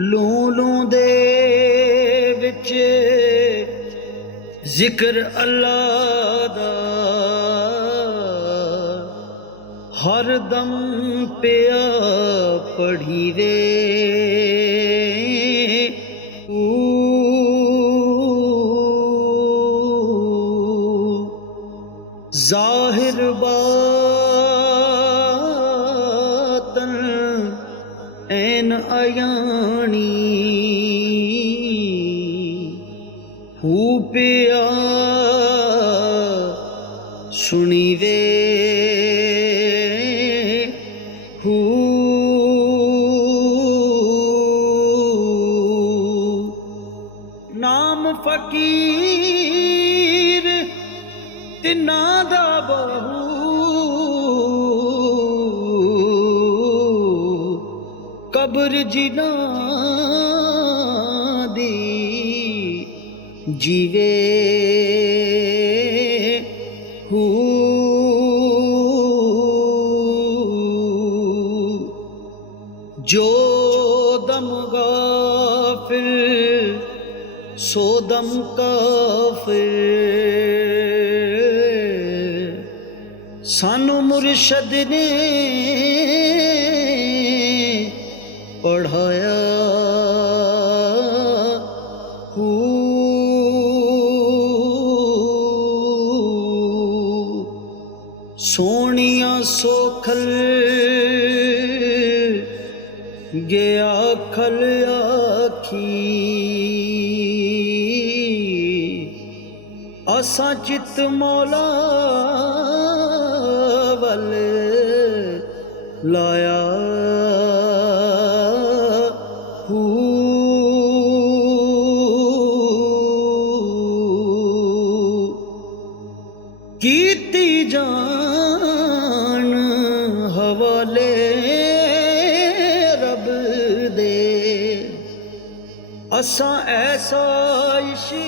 ਲੂੰ ਲੂੰ ਦੇ ਵਿੱਚ ਜ਼ਿਕਰ ਅੱਲਾ ਦਾ ਹਰ ਦਮ ਪਿਆ ਪੜ੍ਹੀ ਵੇ। ਜ਼ਾਹਿਰ ਬਾਤਨ ਐਨ ਅਯਾਣੀ ਹੂ ਪਿਆ ਸੁਣੀ ਵੇ। ਨਾਮ ਫਕੀਰ ਤਿੰਨਾਂ ਦਾ ਬਹੂ ਕਬਰ ਜਿਨ੍ਹਾਂ ਦੀ ਜੀਵੇ। ਜੋ ਦਮ ਗਾਫਿਰ ਸੋ ਦਮ ਕਾਫਿਰ ਸਾਨੂੰ ਮੁਰਸ਼ਦ ਨੇ ਪੜ੍ਹਾਇਆ। ਸੋਹਣੀਆਂ ਸੋਖਲ ਗਿਆ ਖਲ ਆਖੀ ਆਸਾਂ ਚਿਤ ਮੌਲਾ ਵੱਲ ਲਾਇਆ। ਕੀਤੀ ਜਾਨ ਹਵਾਲੇ ਰੱਬ ਦੇ ਅਸਾਂ ਐਸਾ ਇਸ਼ਕ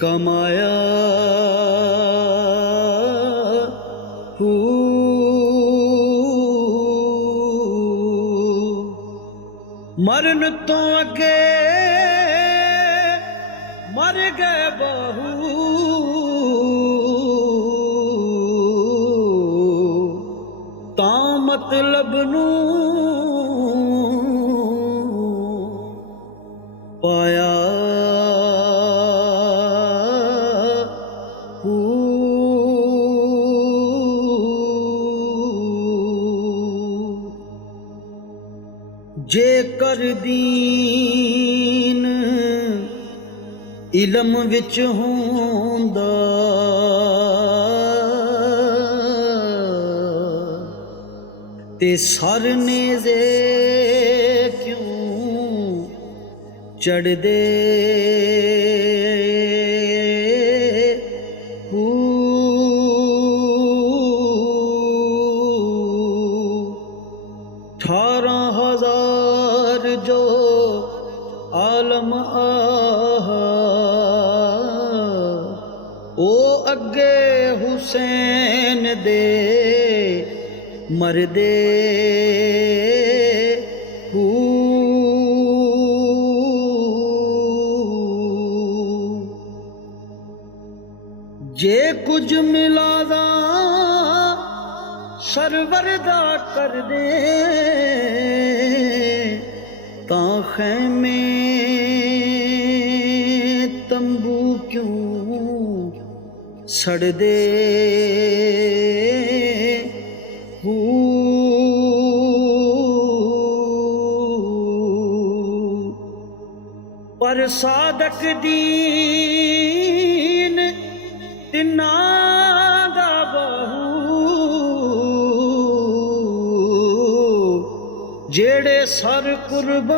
ਕਮਾਇਆ। ਮਰਨ ਤੋਂ ਅੱਗੇ ਮਰ ਗਏ ਬਹੂ ਤਾਂ ਮਤਲਬ ਨੂੰ ਪਾਇਆ। ਜੇਕਰ ਦੀਨ ਇਲਮ ਵਿੱਚ ਹੁੰਦਾ ਤੇ ਸਰ ਨੇਜ਼ੇ ਕਿਉਂ ਚੜਦੇ। ਜੋ ਆਲਮ ਆਹਾ ਉਹ ਅੱਗੇ ਹੁਸੈਨ ਦੇ ਮਰਦੇ। ਜੇ ਕੁਝ ਮਿਲਾਦਾ ਸਰਵਰ ਦਾ ਕਰਦੇ ਤਾਂ ਖੈਮੇ ਤੰਬੂ ਕਿਉਂ ਸੜਦੇ। ਪਰ ਸਾਦਕ ਦੀਨ ਤਿੰਨਾਂ ਦਾ ਬਹੂ ਜਿਹੜੇ ਸਰ ਕੁਰਬਾਨੀ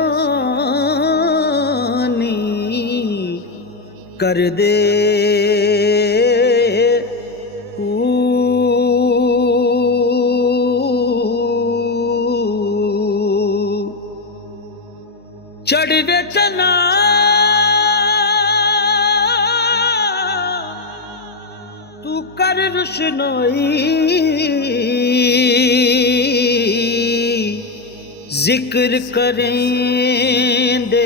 ਕਰਦੇ। ਚੜ੍ਹਦੇ ਚਨਾ ਤੂੰ ਕਰ ਰੁਸ਼ਨਾਈ ਜ਼ਿਕਰ ਕਰੇਂਦੇ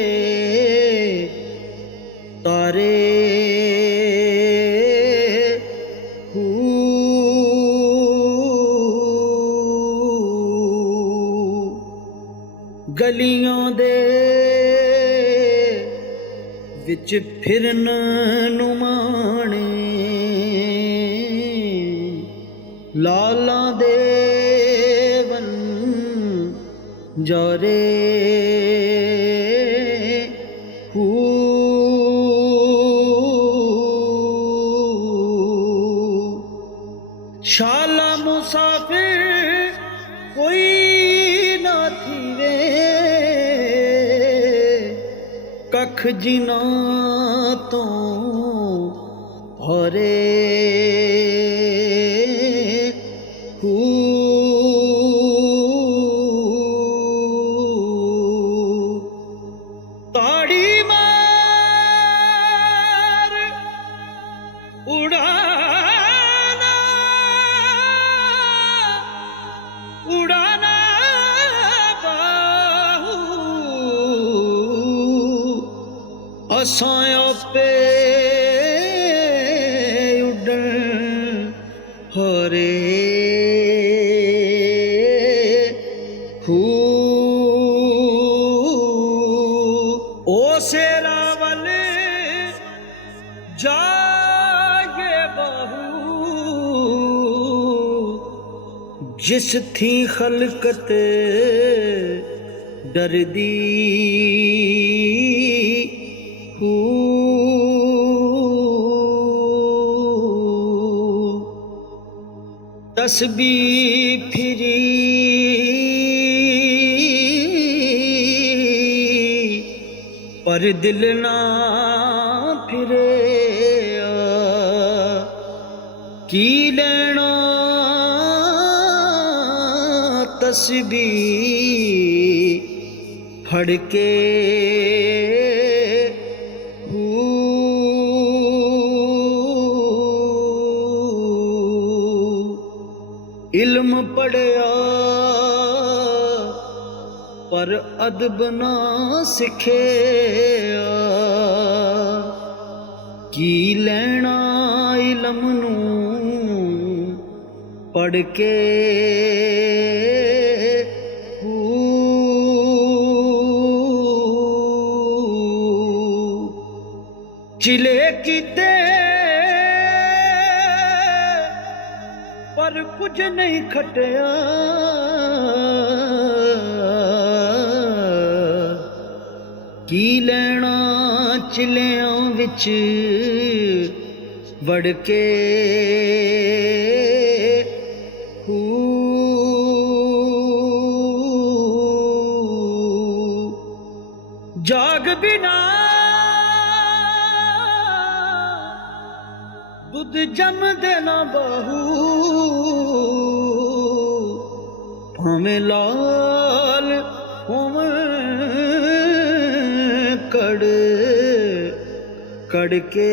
ਤਾਰੇ ਗਲੀਆਂ ਦੇ ਵਿੱਚ ਫਿਰਨ ਨੂੰ ਮਾਣੇ ਲਾਲਾਂ ਦੇ ਵਨ ਜਾਰੇ शाला मुसाफिर कोई ना थीवे कख जिना तो हरे ताड़ी मार उड़ा उड़ाना बाहू असां पे उड़न हरे ओ सेरा वल जागे बहू जिस थी खलकत डरदी तस्बीह फिरी पर दिल ना फिरे की लेना तस्बीह फड़ के इल्म पढ़िया पर अदब ना सिखिया की लेना इल्म नू पढ़ के चिले कीते पर कुछ नहीं खटिया की लेना चिलियां विच वड़ के जाग बिना दूध जम देना बहू भावें लाल कड़ कड़ के